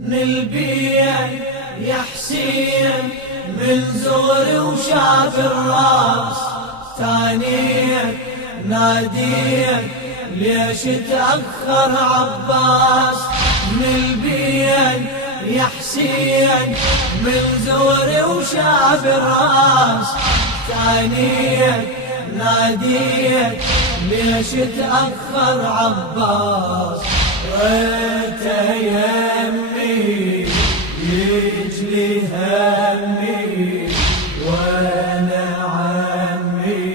نلبيك يا حسين من زور وشاف الراس، ثانيك ناديك ليش تأخر عباس. نلبيك يا حسين من زور وشاف الراس، ثانيك ناديك ليش تأخر عباس. ريته يمي يجلي همي وانا عمي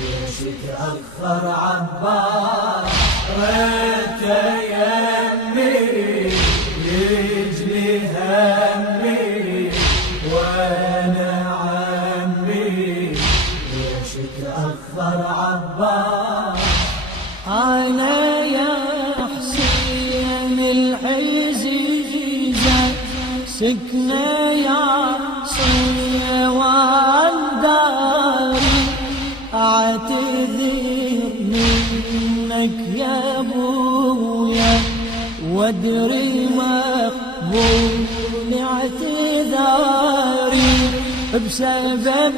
ليش تأخر عباس. ريته يمي يجلي همي وانا عمي ليش تأخر عباس. أنا يا حسين العزيزة سكنة يا صيوان داري، أعتذر منك يا أبويا وادري مقبول اعتذاري، بسبب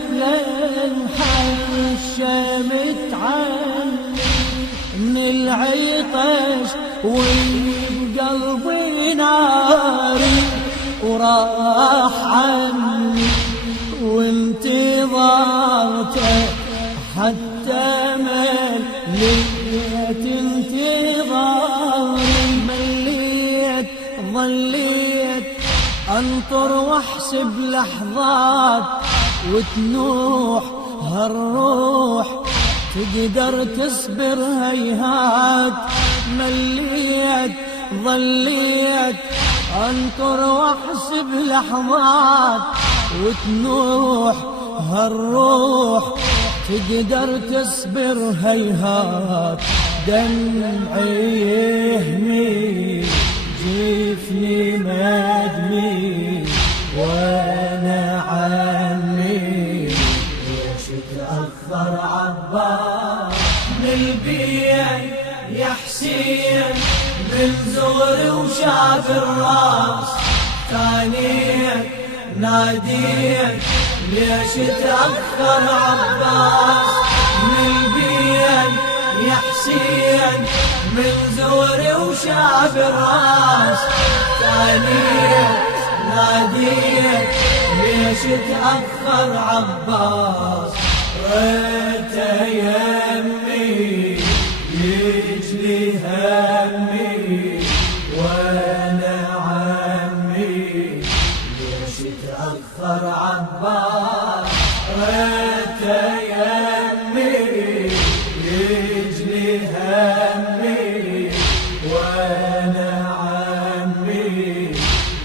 للحشمت عني من العطش وبقلبي ناري، وراح عني وانتظرته حتى مليت انتظاري. مليت ظليت انطر واحسب لحظات وتنوح هالروح تقدر تصبر هيهات. مليت ظليت انطر واحسب لحظات وتنوح هالروح تقدر تصبر هيهات. دمعي يهمي جفني مدمي وانا عمي ليش تأخر عباس. نلبيك يا حسين من زور وشاف الراس، ثانيك ناديك ليش تأخر عباس. نلبيك يا حسين من زور وشاف الراس، ثانيك ناديك ليش تأخر عباس. ريته يمي يجلي همي وانا عمي ليش تأخر عباس. ريته يمي يجلي همي وانا عمي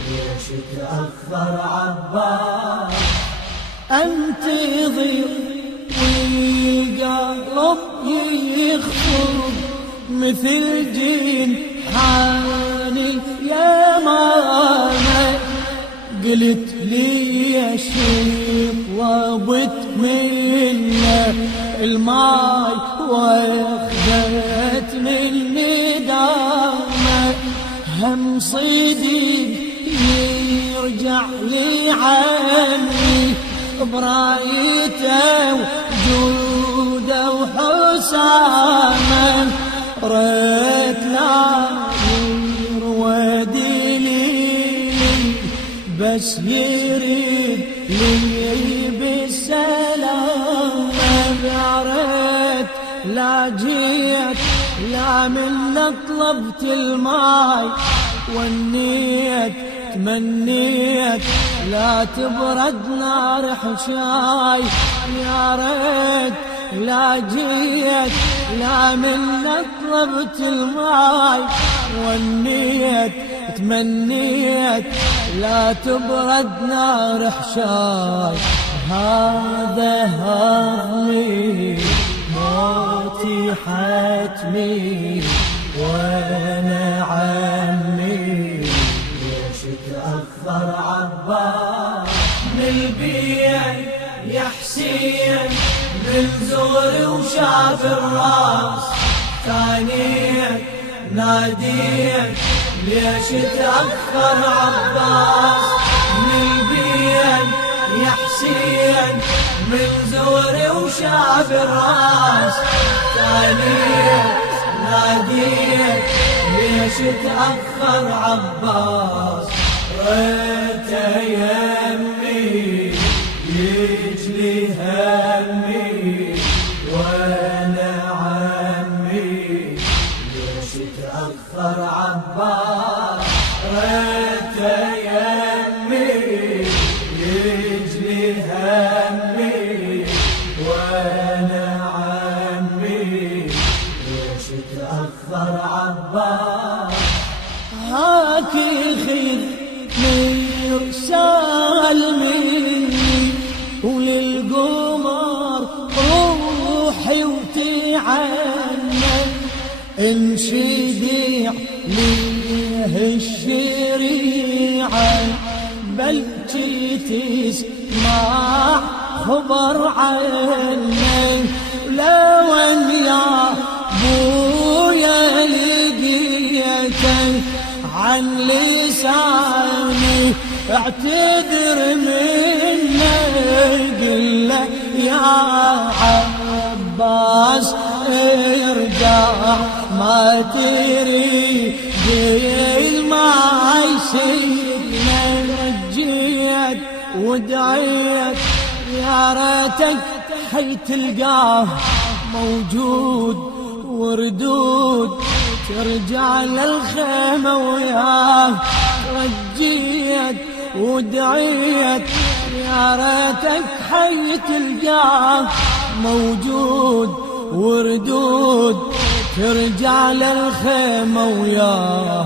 ليش تأخر عباس. انتظر والقلب يخفض مثل جين حاني يا ماما. قلت لي يا شيخ وابت منه الماي واخذت مني دامه. هم صديق يرجع لي عني برايته وجوده وحسامه. ريت لا يروادي لي بس يريد لي بالسلام. يا ريت لا جيت لا من طلبت الماي والنيت تمنيت لا تبرد نار حشاي. يا ريت لا جيت لا من طلبت الماي والنيت تمنيت لا تبرد نار حشاي. هذا هضمي موتي حتمي وانا عمي ليش تأخر عباس. نلبيك يا حسين من زور وشاف الراس، ثانيك ناديك ليش تأخر عباس من البين يا حسين من زوري وشاف الراس ثانية ناديت ليش تأخر عباس ريت يمي يجلي همي وانا عمي ليش تأخر عباس ريت يمي يجلي همي وانا عمي ليش تأخر عباس هاكي خذني رسال مني وللقمر روحي وتعنى انشدي ليه الشريعة بلكي تسمع خبر عني لو ان يا بويا لقيتك عن لساني اعتذر مني قل له يا عباس ارجع ما تريد ما يسيبنا نجيت ودعيت يا ريتك حي تلقاه موجود وردود ترجع للخيمة وياه رجيت ودعيت يا ريتك حي تلقاه موجود وردود ترجع للخيمة وياه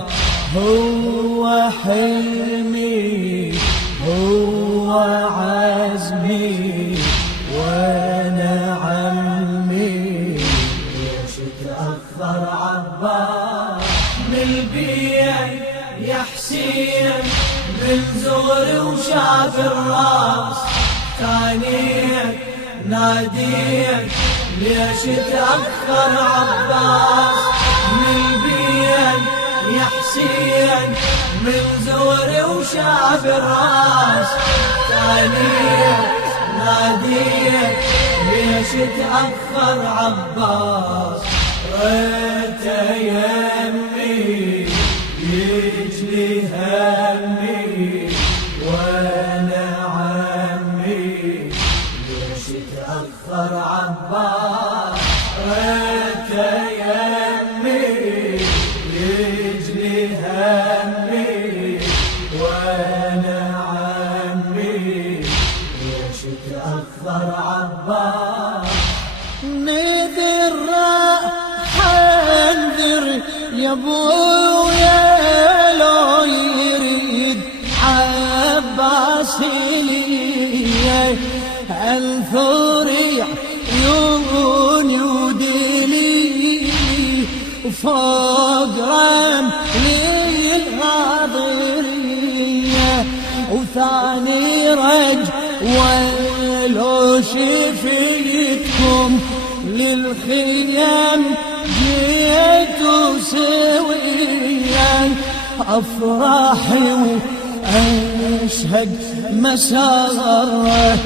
هو حلمي هو عزمي وانا عمي ليش تأخر عباس من البين يا حسين من زوري وشاف الراس ثانية ناديت ليش تأخر عباس من البين يا حسين من زوري وشاف الراس ثانية ناديت ليش تأخر عباس ريت يمي يجلي همي وانا عمي ليش تأخر عباس ريت يمي يجلي همي وانا عمي ليش تأخر عباس نذر حنذر يا ابويا لو يريد عباس لي انثر عيوني ودلي وفوق رملي الغاضرية وثاني رج ولو شفيتكم للخيام جيتوا سويا أفراحي وأشهد مساره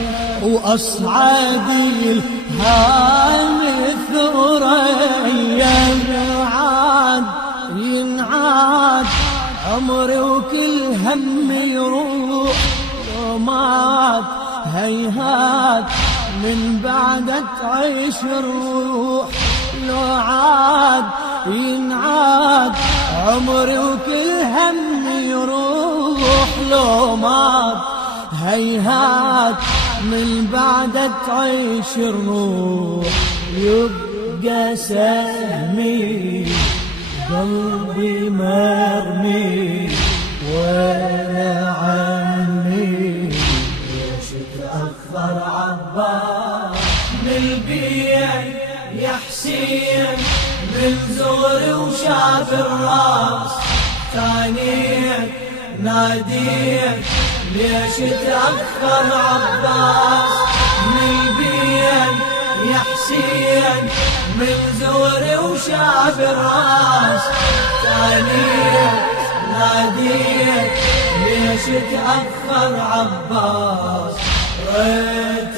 وأصعدي الهام الثريا ينعاد ينعاد عمري وكل هم يروح ومات هيهات من بعد تعيش الروح لو عاد ينعاد عمري وكل هم يروح لو مات هيهات من بعد تعيش الروح يبقى سهمي قلبي مرمي وانا عمي ليش تأخر عباس من البين يا حسين من زوري وشاف الراس ثانية ناديت ليش تأخر عباس من البين يا حسين من زوري وشاف الراس ثانية ناديت ليش تأخر عباس، ريت